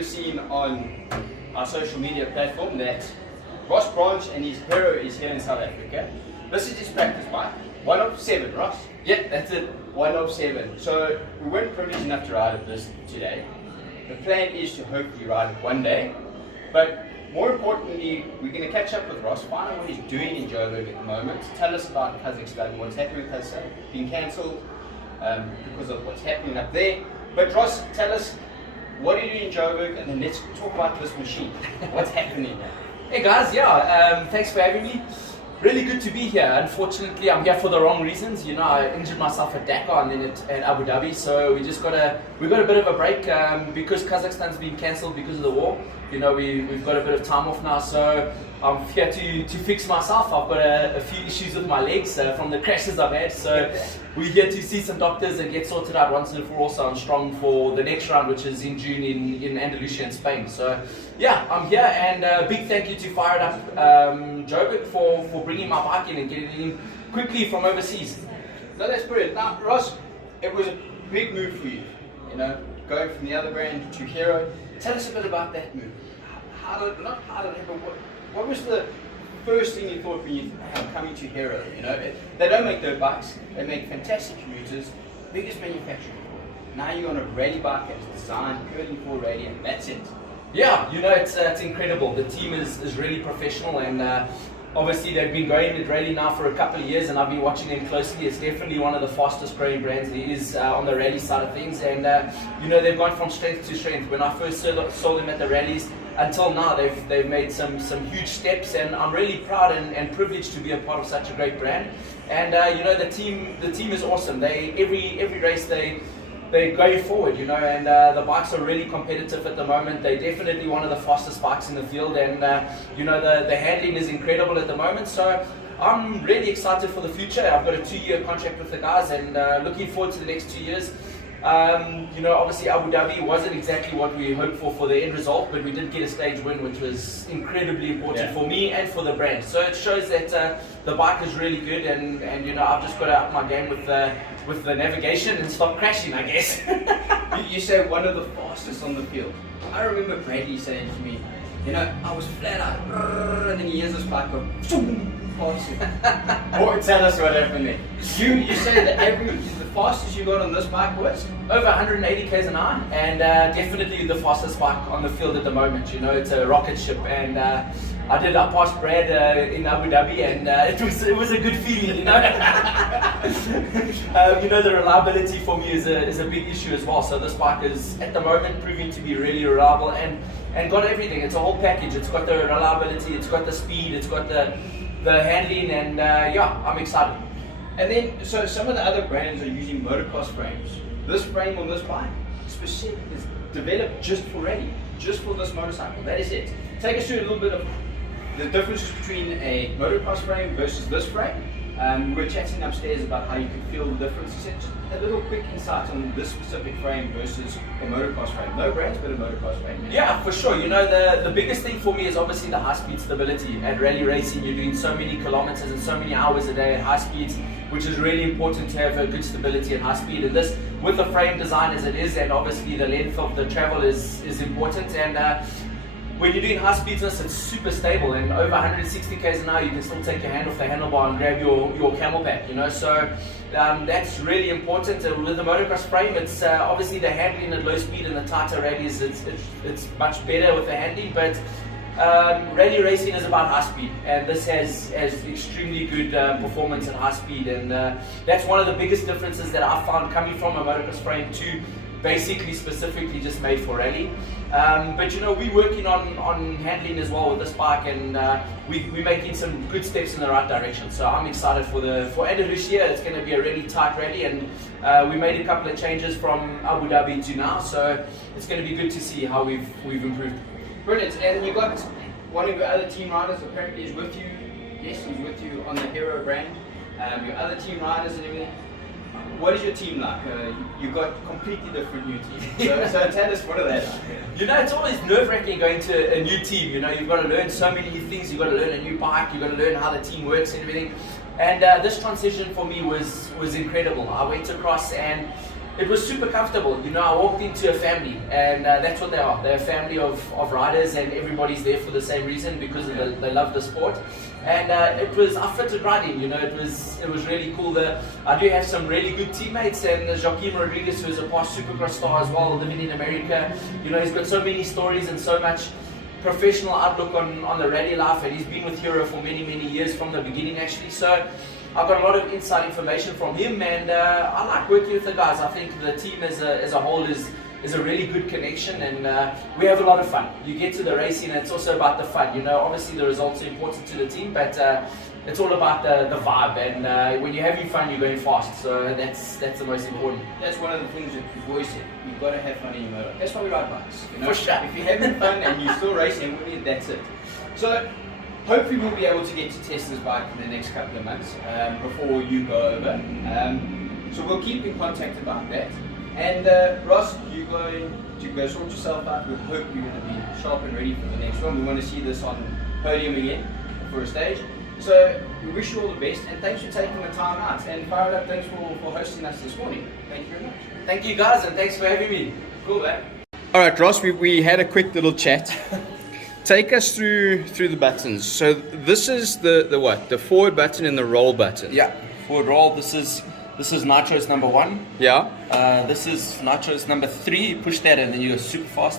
have seen on our social media platform that Ross Branch and his Hero is here in South Africa. This is his practice bike. 1 of 7, Ross. Yeah, that's it. 1 of 7. So we weren't privileged enough to ride it this today. The plan is to hopefully ride it one day. But more importantly, we're going to catch up with Ross, find out what he's doing in Joburg at the moment, tell us about Kazakhstan, what's happening with Kazakhstan, being cancelled because of what's happening up there. But Ross, tell us, what are you doing in Joburg, and then let's talk about this machine. What's happening? Hey guys, thanks for having me. Really good to be here. Unfortunately, I'm here for the wrong reasons. You know, I injured myself at Dakar and then at Abu Dhabi, so we got a bit of a break because Kazakhstan's been cancelled because of the war. You know, we've got a bit of time off now, so I'm here to fix myself. I've got a few issues with my legs from the crashes I've had, so we're here to see some doctors and get sorted out once and for all, so I'm strong for the next round, which is in June in Andalusia in Spain. So yeah, I'm here, and a big thank you to Fire It Up Joburg for bringing my bike in and getting it in quickly from overseas. No, that's brilliant. Now, Ross, it was a big move for you, you know, going from the other brand to Hero. Tell us a bit about that move. What was the first thing you thought when you coming to Hero? You know, they don't make dirt bikes, they make fantastic commuters, biggest manufacturer. Now you're on a rally bike that's designed purely for rally, and that's it. Yeah, you know, it's incredible. The team is really professional, and obviously they've been going with rally now for a couple of years, and I've been watching them closely. It's definitely one of the fastest growing brands there is on the rally side of things, and you know, they've gone from strength to strength. When I first saw them at the rallies until now, they've made some huge steps, and I'm really proud and privileged to be a part of such a great brand. And you know, the team is awesome. Every race they're going forward, you know, and the bikes are really competitive at the moment. They're definitely one of the fastest bikes in the field, and you know, the handling is incredible at the moment. So I'm really excited for the future. I've got a 2-year contract with the guys, and looking forward to the next 2 years. You know, obviously Abu Dhabi wasn't exactly what we hoped for the end result, but we did get a stage win, which was incredibly important for me and for the brand. So it shows that the bike is really good, and you know, I've just got to up my game with the navigation and stop crashing, I guess. You say one of the fastest on the field. I remember Bradley saying to me, you know, I was flat out, and then he hears this bike go, or tell us what happened there. You say that the fastest you got on this bike was? Over 180 k's an hour, and definitely the fastest bike on the field at the moment. You know, it's a rocket ship, and I passed Brad in Abu Dhabi, and it was a good feeling, you know. You know, the reliability for me is a big issue as well. So this bike is at the moment proving to be really reliable and got everything. It's a whole package. It's got the reliability, it's got the speed, it's got the handling, and yeah, I'm excited. And then, so some of the other brands are using motocross frames. This frame on this bike specifically is developed just for rally, just for this motorcycle. That is it. Take us through a little bit of the differences between a motocross frame versus this frame. We were chatting upstairs about how you can feel the difference. Just a little quick insight on this specific frame versus a motocross frame. No brands, but a motocross frame. Yeah, for sure. You know, the biggest thing for me is obviously the high-speed stability. At rally racing, you're doing so many kilometers and so many hours a day at high speeds, which is really important to have a good stability at high speed. And this, with the frame design as it is, and obviously the length of the travel is important. And when you're doing high speeds, it's super stable, and over 160 k's an hour, you can still take your hand off the handlebar and grab your camel pack, you know. So that's really important. With the motocross frame, it's obviously the handling at low speed and the tighter rallies, it's much better with the handling, but rally racing is about high speed, and this has extremely good performance at high speed, and that's one of the biggest differences that I found coming from a motocross frame to basically specifically just made for rally. But you know, we're working on handling as well with this bike, and we're making some good steps in the right direction. So I'm excited for Andalusia. It's going to be a really tight rally, and we made a couple of changes from Abu Dhabi to now, so it's going to be good to see how we've improved. Brilliant. And you got one of your other team riders apparently is with you. Yes, he's with you on the Hero brand. Your other team riders and everything. What is your team like? You've got completely different new teams. So tell us, what are they like? You know, it's always nerve-wracking going to a new team. You know, you've got to learn so many new things. You've got to learn a new bike. You've got to learn how the team works and everything. And this transition for me was incredible. I went across, and it was super comfortable. You know, I walked into a family, and that's what they are. They're a family of riders, and everybody's there for the same reason, because they love the sport. And it was, I fitted right in. You know, it was really cool. I do have some really good teammates, and Joaquim Rodriguez, who is a past Supercross star as well, living in America. You know, he's got so many stories and so much professional outlook on the rally life, and he's been with Hero for many years, from the beginning actually. So I've got a lot of inside information from him, and I like working with the guys. I think the team as a whole is a really good connection, and we have a lot of fun. You get to the racing, and it's also about the fun. You know, obviously the results are important to the team, but it's all about the vibe, and when you're having fun, you're going fast. So that's the most important. That's one of the things that we've always said. You've got to have fun in your motor. That's why we ride bikes. You know? For sure. If you're having fun and you're still racing, that's it. So hopefully we'll be able to get to test this bike in the next couple of months before you go over. So we'll keep in contact about that. And Ross, you're going to go sort yourself out. We hope you're going to be sharp and ready for the next one. We want to see this on podium again for a stage. So we wish you all the best, and thanks for taking the time out. And Fired Up, thanks for hosting us this morning. Thank you very much. Thank you guys, and thanks for having me. Cool, man. All right, Ross, we had a quick little chat. Take us through the buttons. So this is the what? The forward button and the roll button. Yeah, forward roll. This is Nitro's number 1. Yeah. This is Nitro's number 3. You push that and then you go super fast.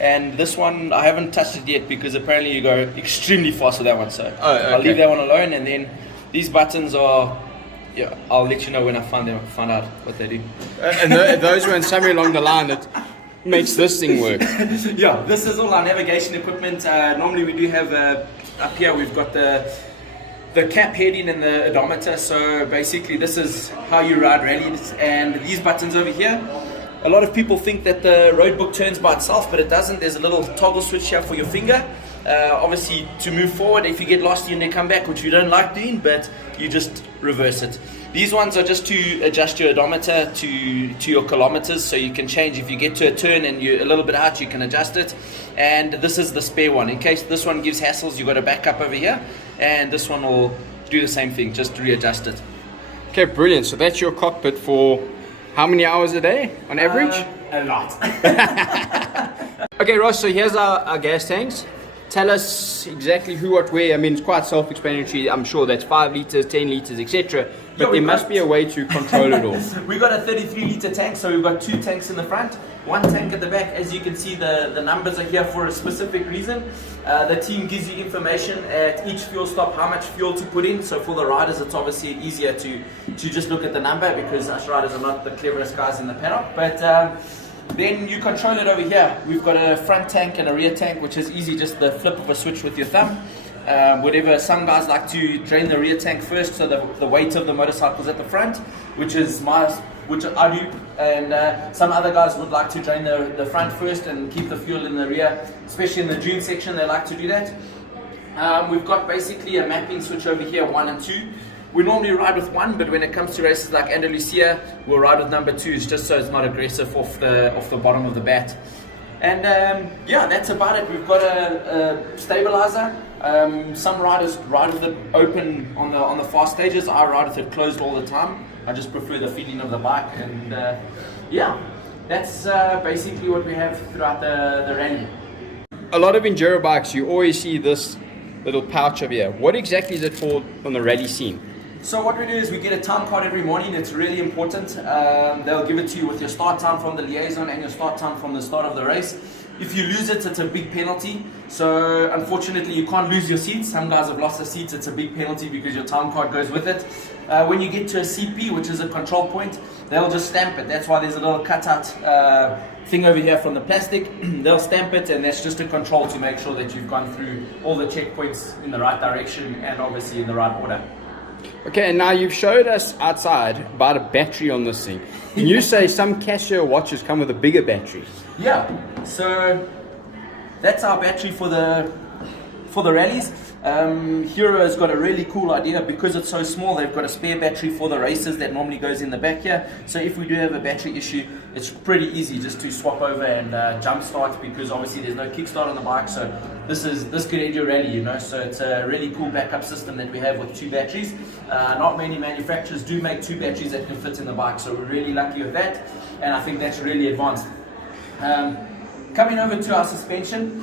And this one, I haven't touched it yet, because apparently you go extremely fast with that one. So okay. I'll leave that one alone. And then these buttons are, yeah, I'll let you know when I find out what they do. And those ones somewhere along the line that makes this thing work. Yeah, this is all our navigation equipment. Normally we do have, up here we've got the cap heading and the odometer. So basically this is how you ride rallies. And these buttons over here, a lot of people think that the road book turns by itself, but it doesn't. There's a little toggle switch here for your finger. Obviously to move forward, if you get lost you need to come back, which we don't like doing, but you just reverse it. These ones are just to adjust your odometer to your kilometers, so you can change. If you get to a turn and you're a little bit out, you can adjust it. And this is the spare one. In case this one gives hassles, you've got a backup over here, and this one will do the same thing, just readjust it. Okay, brilliant. So that's your cockpit for how many hours a day on average? A lot. Okay, Ross, so here's our gas tanks. Tell us exactly who, what, where. I mean, it's quite self-explanatory. I'm sure that's 5 liters, 10 liters, etc. But there must be a way to control it all. We've got a 33-liter tank, so we've got 2 tanks in the front, 1 tank at the back. As you can see, the numbers are here for a specific reason. The team gives you information at each fuel stop how much fuel to put in. So for the riders, it's obviously easier to just look at the number, because us riders are not the cleverest guys in the paddock. But then you control it over here. We've got a front tank and a rear tank, which is easy, just the flip of a switch with your thumb. Whatever, some guys like to drain the rear tank first, so the weight of the motorcycle is at the front, which I do, and some other guys would like to drain the front first and keep the fuel in the rear, especially in the dune section. They like to do that. We've got basically a mapping switch over here, 1 and 2. We normally ride with 1, but when it comes to races like Andalusia, we'll ride with number 2s, just so it's not aggressive off the bottom of the bat. And yeah, that's about it. We've got a stabilizer. Some riders ride with it open on the fast stages. I ride with it closed all the time. I just prefer the feeling of the bike. And yeah, that's basically what we have throughout the rally. A lot of enduro bikes, you always see this little pouch over here. What exactly is it for on the rally scene? So what we do is we get a time card every morning. It's really important. They'll give it to you with your start time from the liaison and your start time from the start of the race. If you lose it, it's a big penalty. So unfortunately, you can't lose your seats. Some guys have lost their seats. It's a big penalty because your time card goes with it. When you get to a CP, which is a control point, they'll just stamp it. That's why there's a little cutout thing over here from the plastic. They'll stamp it, and that's just a control to make sure that you've gone through all the checkpoints in the right direction and obviously in the right order. Okay, and now you've showed us outside about a battery on this thing. Can you say some Casio watches come with a bigger battery? Yeah, so that's our battery for the for the rallies. Hero has got a really cool idea. Because it's so small, they've got a spare battery for the racers that normally goes in the back here. So if we do have a battery issue, it's pretty easy just to swap over and jump start, because obviously there's no kickstart on the bike. So this could end your rally, you know. So it's a really cool backup system that we have with 2 batteries. Not many manufacturers do make 2 batteries that can fit in the bike, so we're really lucky with that, and I think that's really advanced. Coming over to our suspension,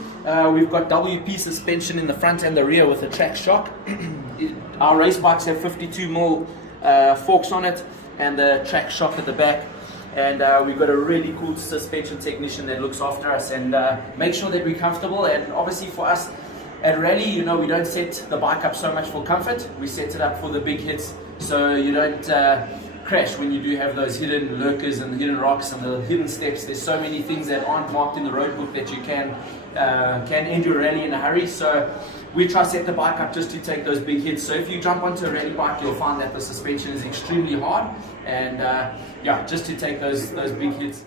we've got WP suspension in the front and the rear with a track shock. Our race bikes have 52mm forks on it and the track shock at the back. And we've got a really cool suspension technician that looks after us and makes sure that we're comfortable. And obviously for us at rally, you know, we don't set the bike up so much for comfort. We set it up for the big hits, so you don't crash when you do have those hidden lurkers and hidden rocks and the hidden steps. There's so many things that aren't marked in the road book that you can end your rally in a hurry. So we try to set the bike up just to take those big hits. So if you jump onto a rally bike, you'll find that the suspension is extremely hard, and yeah, just to take those big hits.